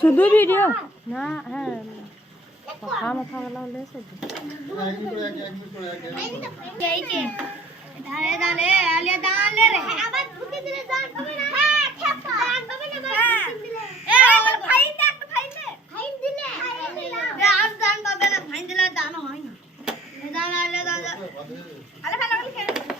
শুধু ভিডিও না হ্যাঁ কথা মাথা গেল হলে সেই তো এক মিনিট এক মিনিট করে আগে যাই কে ধারে দানে আলিয়া দান লে রে আবার ঢুকে দিলে দান পাবে না হ্যাঁ খেপ দান পাবে না ভাই দিলে এ আমার ভাই দে একটা ভাই দে ভাই দিলে রে আর দান পাবে না ভাই দিলে দান হয় না দান আলিয়া দান আলে ভালো করে খেলে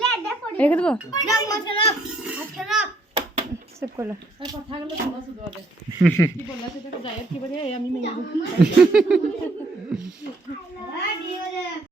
না রেখে দেবো কথা গেল কি বললাম সেটা যায় আর কি বলি আমি